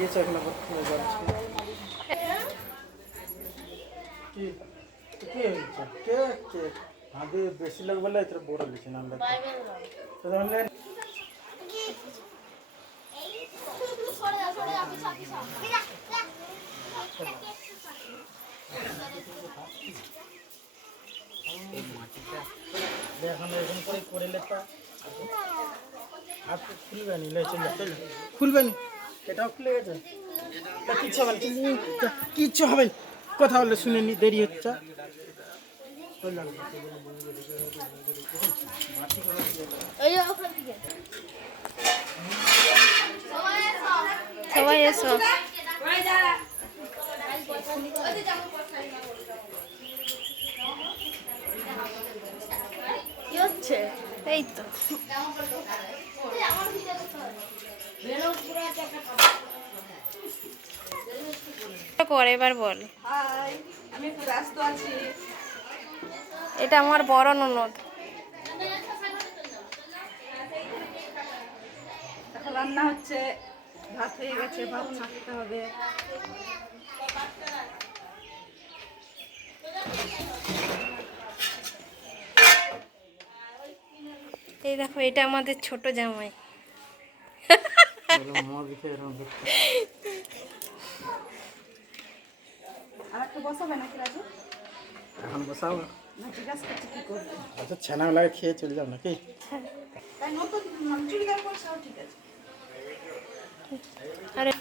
দিয়েছে এখন আবার জ্বলছে। কি কি হয়েছে? কে হাতে বেশি লোক বলে এত বড় লিখে নাম লেখা তো তাহলে এখন এরকম করে লেখা আর খুলবে নি চলে খুলবে নি এটাও খুলে গেছে কিচ্ছু হবে কিচ্ছু হবে কথা বললে শুনে নি দেরি হচ্ছে সবাই এসো। কি হচ্ছে? এই তো কর, এবার বল। আমি একটু ব্যস্ত আছি। এটা আমার বড় ননদ। এখন রান্না হচ্ছে, ভাত হয়ে গেছে, ভাত ছাড়তে হবে। এই দেখো, এটা আমাদের ছোট জামাই। আর একটু বসাবে নাকি রাজু? এখন বসাও না জিজ্ঞাসা করছি কি করবে। আচ্ছা ছানা লাগে খেয়ে চলে যাও নাকি তাই নতুন চুড়িদার পরছাও ঠিক আছে। আরে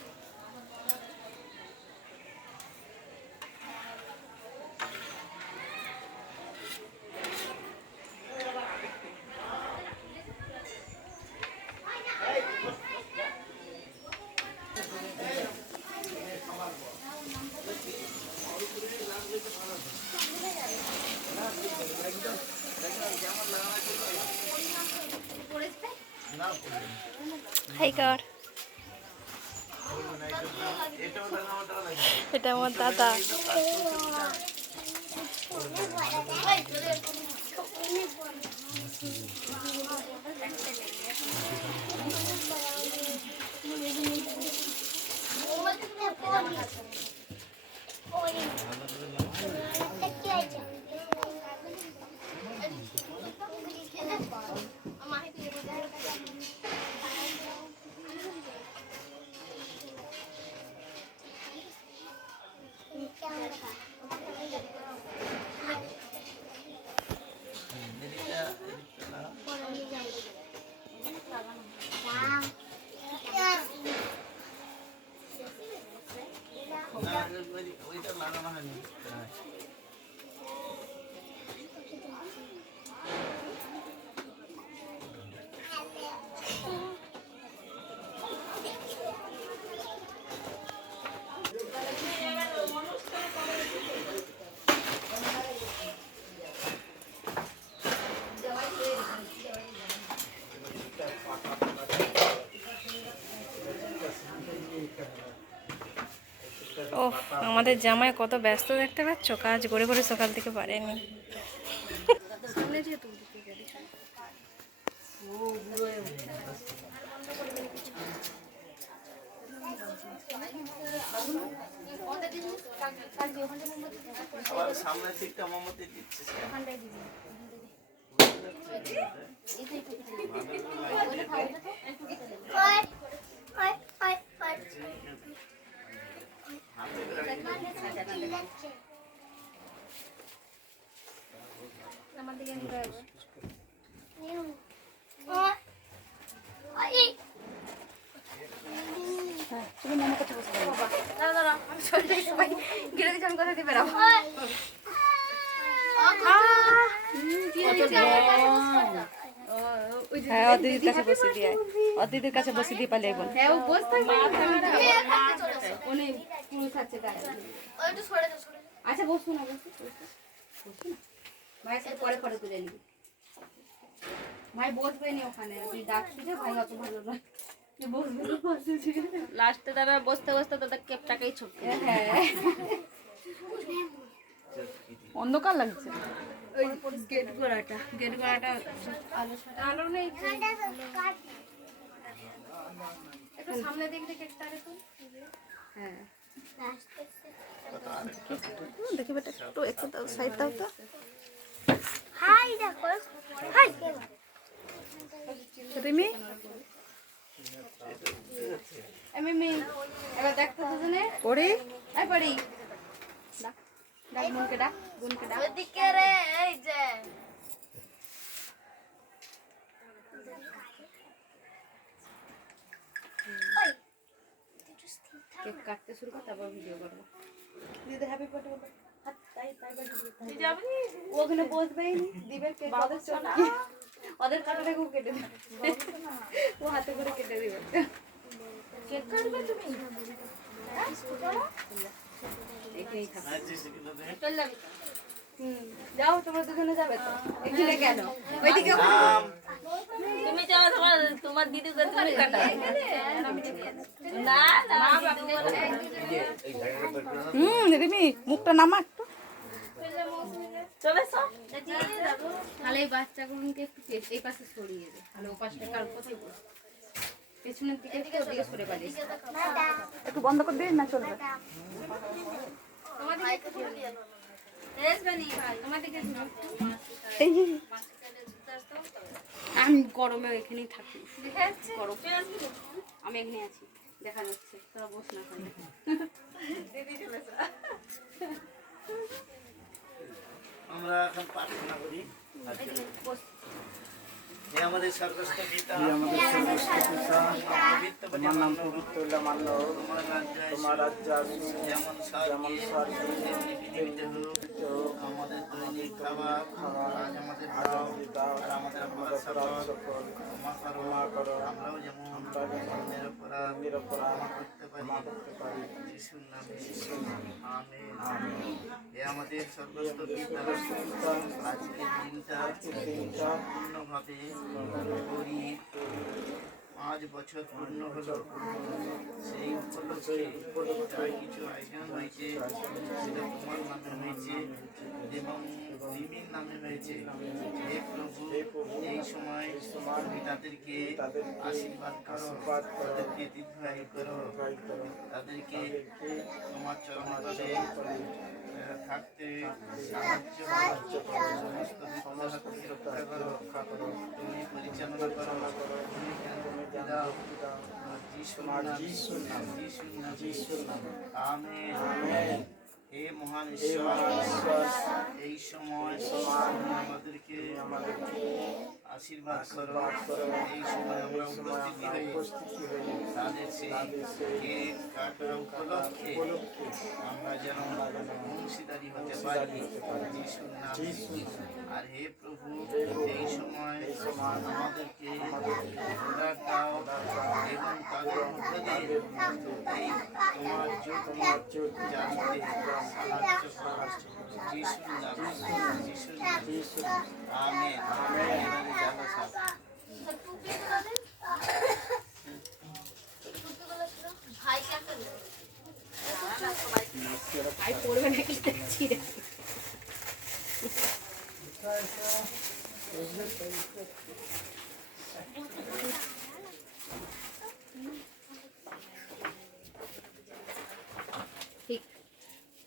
হাই কর। এটা আমার দাদা। ওইটা লাগানো হয়নি ও, আমাদের জামাই কত ব্যস্ত দেখতে পাচ্ছ, কাজ করে করে সকাল থেকে পারেনি। সামনের দিকটা মোমবাতি দিচ্ছে আমার দিকে তুমি মনে করতে বসে যাবে। গিরে দিচ্ছি, আমি কোথা দিয়ে বেরাবো। হ্যাঁ, অদিতির কাছে বসে দিয়ে অদিতির কাছে বসে দিয়ে পালিয়ে বোন। হ্যাঁ, ও বস থাকবে। আচ্ছা বসুন না, বসুন না, ভাইয়ের সাথে পরে ফটো তুলে নিবি। ভাই বসবে নি ওখানে, তুই ডাকছি যে ভাই অত ভালো নয়, বসবে না পাশে। লাস্টে তারা বসতে বসতে তাদের কেপটাকেই ছুটবে। হ্যাঁ, অন্ধকার লাগছে। ওই গেট গোড়াটা আলো নেই। একটু সামনে দেখলে গেটটা দেখুন। হ্যাঁ দেখি বেটা একটু একটু দাও সাইড দাও তো রিমি মিমি এবার দেখতো দুজনে পড়ি আই পড়ি ডাক ডাক বোনকে ডাক বোনকে ডাক ওদিকে রে এই যে কেক কাটতে শুরু কর তারপর ভিডিও করবো দিদি হ্যাপি বার্থডে বলো হাত তাই তাই বার্থডে যাবি ওখানে বসবেই নি দিবে কেক ওদের চলে ওদের কাটাটাকেও কেটে দেবে ও হাতে করে কেটে দিবে কেক কাটবে তুমি এখানেই থাক চল যাবি যাও তোমরা দুজনে যাবে তো এখানে কেন ওইদিকে তুমি যাও তোমার দিদিকে তুমি কাটাও না না রিমি মুখটা নামা একটু চলে সব তাহলে এই বাচ্চাগুলোকে একটু এই পাশে সরিয়ে দে তাহলে ও পাশে কার কোথায় বসে পেছনের দিকে একটু ওদিকে সরে পালিস একটু বন্ধ করে দিন না চলবে এই আমি গরমে এখানেই থাকি গরম আমি এখানে আছি দেখা যাচ্ছে তোরা বস না খালি আমরা এখন প্রার্থনা করি হে আমাদের সর্বস্ব পিতা তোমার নাম পবিত্র হইলে মান্য হোক, তোমার রাজ্য আসুক, যেমন যেমন স্বর্গে স্বর্গে তেমনি পৃথিবীতে হোক। আমাদের দৈনিক খাবার আজ আমাদের দাও আর আমাদের অপরাধ সকল ক্ষমা করো আমরাও যেমন অন্যের অপরাধ ক্ষমা করতে পারি যিশুর নামে আমেন। হে আমাদের সর্বস্ব পিতা আজকের দিনটা পূর্ণভাবে করি 5 বছর পূর্ণ হলো সেই উপলক্ষে যা কিছু আয়োজন হয়েছে সেটা তোমার নামে হয়েছে এবং রিমির নামে হয়েছে। হে প্রভু এই সময় তুমি তাদেরকে আশীর্বাদ করো, তাদেরকে দীর্ঘায়ু করো, তাদেরকে তোমার চরণ তলে থাকতে সাহায্য করো, সমস্ত বিপদ থেকে রক্ষা করো, তুমি পরিচালনা করো, তুমি জ্ঞান দাও, যিশুর নামে আমেন। হে মহান ঈশ্বর এই সময় আমাদেরকে আশীর্বাদ করো, এই সময় আমরা উপস্থিতি হই তাদের সেই কেক কাটার উপলক্ষে আমরা যেন অংশীদারি হতে পারি যিশুর নামে। আর হে প্রভু এই সময় আমাদেরকে উদার দাও এবং তাদের মধ্য দিয়ে এই তোমার জ্যোতি জানতে সাহায্য করো যিশুর নামে আমেন আমেন। জানো সব ভাই কে করবে ভাই পড়বে নাকি দেখছি রে ঠিক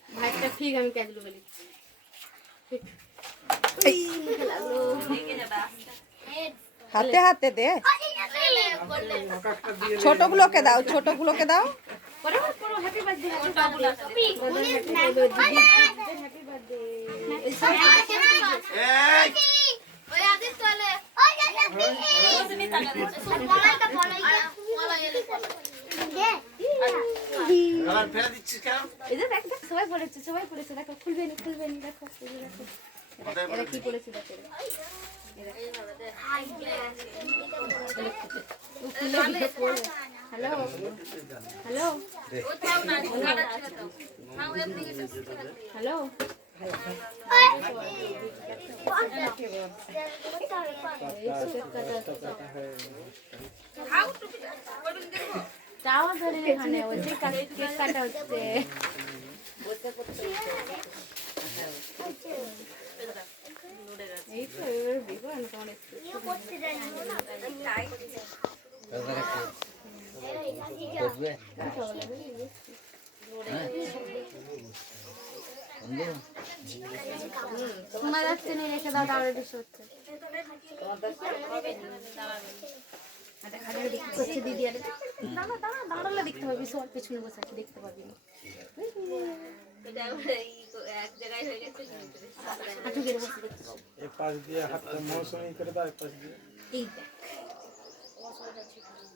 ভাইটা ঠিক আমি ক্যাজলু বলি ঠিক হাতে হাতে দে ছোটগুলোকে দাও ছোটগুলোকে দাও করো করো হ্যাপি বার্থডে হ্যাপি বার্থডে এই ওই আদিত চলে তুমি তাকালে পলাইটা পলাই এলে আবার ফেলে দিচ্ছিস কেন? এই যে দেখ দেখ সবাই পড়েছে দেখো খুলবে নি দেখো এই যে দেখো এরা কি করেছে দেখো হ্যালো হ্যালো কোথাও না কাটা ছিল তো নাও এমনি কিছু হ্যালো খাও টুপি ওদিন দেখো চাও ধরে এখানে ওই যে কেক কাটা হচ্ছে এই তো এবার দেখো আমি তোমার শোনা যাচ্ছে না, রেখে দাও, তাহলে বেশি হচ্ছে। করছে দিদি, আরে দাঁড়া দাঁড়া, দাঁড়ালে দেখতে পাবি, সবার পেছনে বসে আছে, দেখতে পাবি না। হাঁটু গেড়ে বসে দেখতে পাবো। এই পাশ দিয়ে হাতটা মৌসুমি করে দাও, এই পাশ দিয়ে। এই দেখ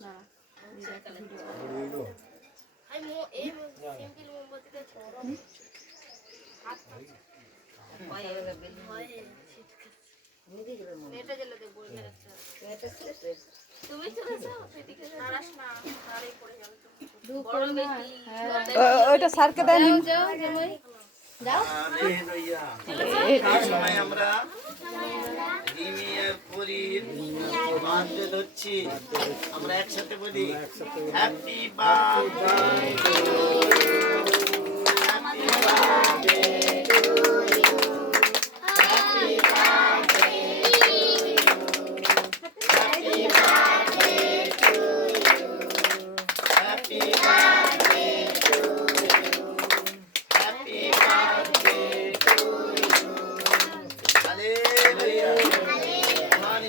না, দিদি একটা ভিডিও ওইটা স্যারকে দেয় আর এই সময় আমরা রিমি আর পরীর বার্থডে ধরছি, আমরা একসাথে বলি হ্যাপি বার্থডে।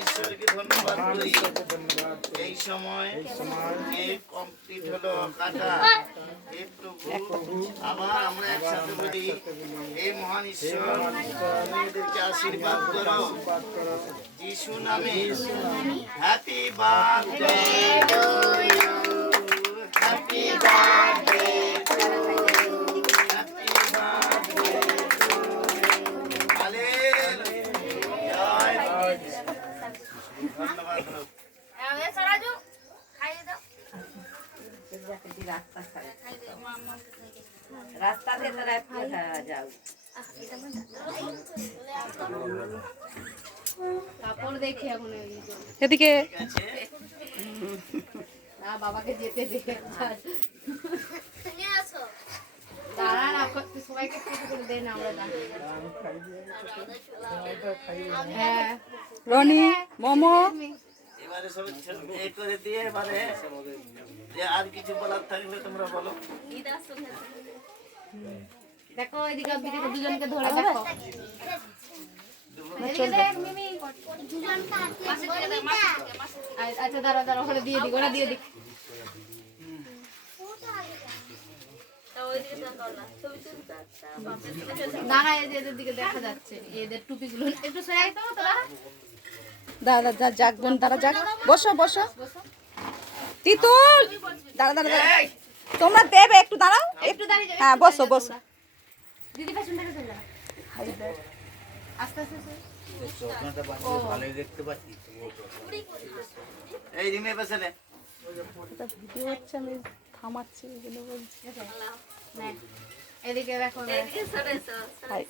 ঈশ্বরকে ধন্যবাদ করি। এই সময় কেক কমপ্লিট হলো কাটা। হে প্রভু, আবার আমরা একসাথে বলি হে মহান ঈশ্বর, মেয়েদেরকে আশীর্বাদ করো যিশু নামে। Happy birthday to you, happy birthday, happy birthday. Hallelujah, ধন্যবাদ। রাস্তাতে তারা যাও। কাপড় দেখে এখন এদিকে ঠিক আছে, না, বাবাকে যেতে দেখে দাঁড়া না, সবাইকে একটু করে দে না, আমরা জানি। হ্যাঁ, রনি মোমো এবারে সব এ করে দিয়ে এবারে যে আর কিছু বলার থাকলে তোমরা বলো। দেখো এদিকে ওদিকে দুজনকে ধরে দেখো। এদিকে দেখ মিমি, আচ্ছা দাঁড়া দাঁড়া, ওখানে দিয়ে দিক, ওরা দিয়ে দিক। দাঁড়া, এদের দিকে দেখা যাচ্ছে, এদের টুপিগুলো একটু সরে আয় তো তোরা। দাদা যা জাগবেন, তারা যাক, বসো বসো। তিতুল দাঁড়া দাঁড়া দাঁড়া, তোমরা দেবে একটু দাঁড়াও, একটু দাঁড়িয়ে যাও, হ্যাঁ বসো বসো। দিদি পেছন থেকে চলে যাও। আস্তে আস্তে আস্তে। এই রিমে পেছনে ভিডিও হচ্ছে, আমি থামাচ্ছি এগুলো বলছি। নে, এদিকে দেখো, হাই,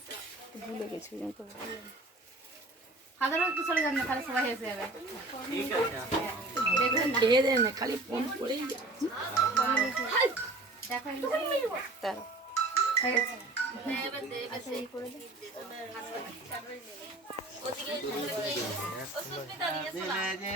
ভুলে গেছি কিন্তু। হাজারও একটু চলে যান না, তাহলে সবাই হেসে যাবে। ঠিক আছে। দেখবেন না, খেয়ে দেন না, খালি ফোন করেই দেখো দাঁড়াও। হয়ে গেছে। আচ্ছা, এই করে দে। দিলে যে